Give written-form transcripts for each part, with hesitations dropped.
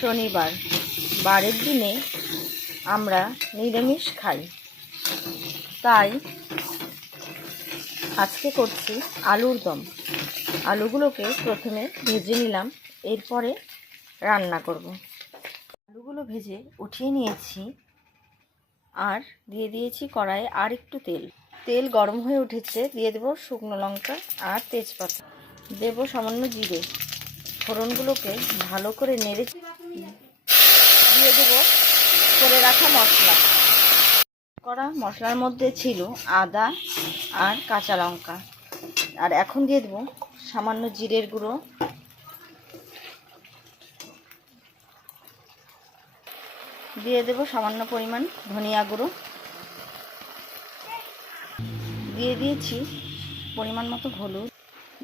শনিবার, বারের দিনে আমরা নিরামিষ খাই, তাই আজকে করছি আলুর দম। আলুগুলোকে প্রথমে ভেজে নিলাম, এরপরে রান্না করব। আলুগুলো ভেজে উঠিয়ে নিয়েছি আর দিয়ে দিয়েছি কড়াইয়ে আর একটু তেল। তেল গরম হয়ে উঠেছে, দিয়ে দেব শুকনো লঙ্কা আর তেজপাতা, দেব সামান্য জিরে। ফোড়নগুলোকে ভালো করে নেড়ে দিয়ে দেব করে রাখা মশলা। মশলার মধ্যে ছিল আদা আর কাঁচা লঙ্কা। আর এখন দিয়ে দেব সামান্য জিরের গুঁড়ো, দিয়ে দেব সামান্য পরিমাণ ধনিয়া গুঁড়ো, দিয়ে দিয়েছি পরিমাণ মতো হলুদ,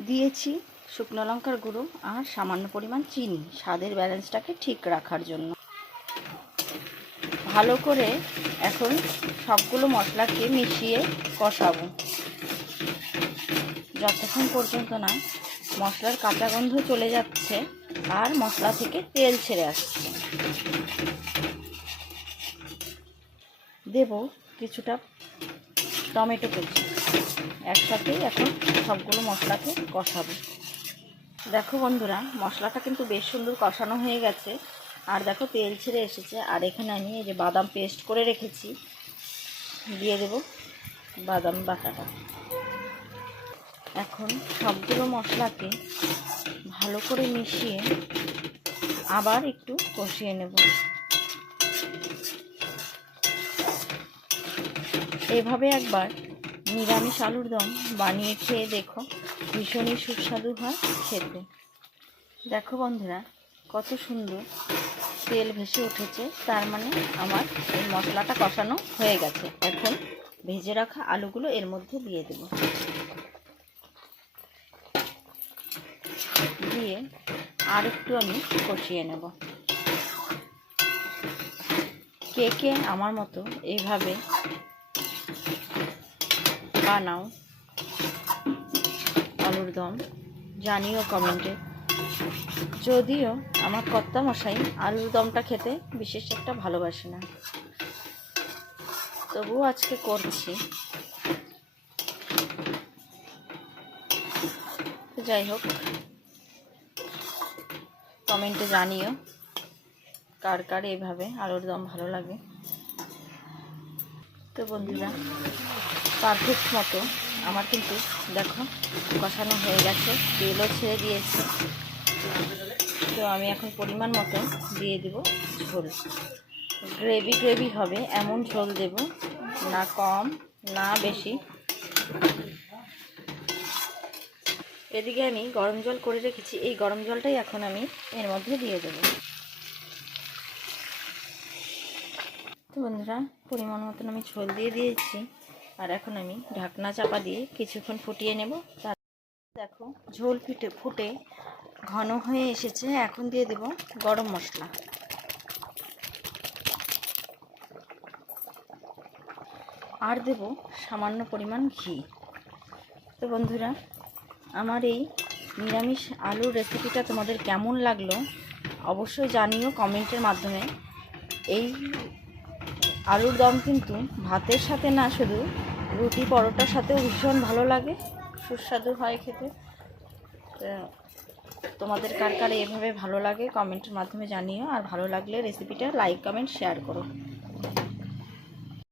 দিয়েছি শুকনো লঙ্কার গুঁড়ো আর সামান্য পরিমাণ চিনি, স্বাদের ব্যালেন্সটাকে ঠিক রাখার জন্য। ভালো করে এখন সবগুলো মশলাকে মিশিয়ে কষাবো যতক্ষণ পর্যন্ত না মশলার কাঁচা গন্ধ চলে যাচ্ছে আর মশলা থেকে তেল ছেড়ে আসছে। দেব কিছুটা টমেটো কুচি, একসাথেই এখন সবগুলো মশলাকে কষাবো। দেখো বন্ধুরা, মশলাটা কিন্তু বেশ সুন্দর কষানো হয়ে গেছে আর দেখো তেল ছেড়ে এসেছে। আর এখানে আমি এই যে বাদাম পেস্ট করে রেখেছি, দিয়ে দেব বাদাম বাটাটা। এখন সবগুলো মশলাকে ভালো করে মিশিয়ে আবার একটু কষিয়ে নেব। এভাবে একবার নিরামিষ আলুর দম বানিয়ে খেয়ে দেখো, ভীষণই সুস্বাদু হয় খেতে। দেখো বন্ধুরা, কত সুন্দর তেল ভেসে উঠেছে, তার মানে আমার এই মশলাটা কষানো হয়ে গেছে। এখন ভেজে রাখা আলুগুলো এর মধ্যে দিয়ে দেব, দিয়ে আর একটু আমি কষিয়ে নেব। কে কে আমার মতো এইভাবে বানাও আলুর দম জানিও কমেন্টে। যদিও আমার কর্তামশাই আলুর দমটা খেতে বিশেষ একটা ভালোবাসে না, তবুও আজকে করছি। যাই হোক, কমেন্টে জানিও কার কার এইভাবে আলুর দম ভালো লাগে। তো বন্ধুরা, পারফেক্ট মতো আমার কিন্তু দেখো কষানো হয়ে গেছে, তেলও ছেড়ে দিয়েছে। তো আমি এখন পরিমাণ মতো দিয়ে দেব ঝোল। গ্রেভি গ্রেভি হবে এমন ঝোল দেব, না কম না বেশি। এদিকে আমি গরম জল করে রেখেছি, এই গরম জলটাই এখন আমি এর মধ্যে দিয়ে দেব। তো বন্ধুরা, পরিমাণ মতন আমি ঝোল দিয়ে দিয়েছি আর এখন আমি ঢাকনা চাপা দিয়ে কিছুক্ষণ ফুটিয়ে নেব। তার দেখো ঝোল ফুটে ঘন হয়ে এসেছে, এখন দিয়ে দেব গরম মশলা আর দেব সামান্য পরিমাণ ঘি। তো বন্ধুরা, আমার এই নিরামিষ আলুর রেসিপিটা তোমাদের কেমন লাগলো অবশ্যই জানিও কমেন্টের মাধ্যমে। এই আলুর দম কিন্তু ভাতের সাথে না, শুধু রুটি পরোটার সাথেও ভীষণ ভালো লাগে, সুস্বাদু হয় খেতে। তোমাদের কার কার এভাবে ভালো লাগে কমেন্টের মাধ্যমে জানিও, আর ভালো লাগলে রেসিপিটা লাইক কমেন্ট শেয়ার করো।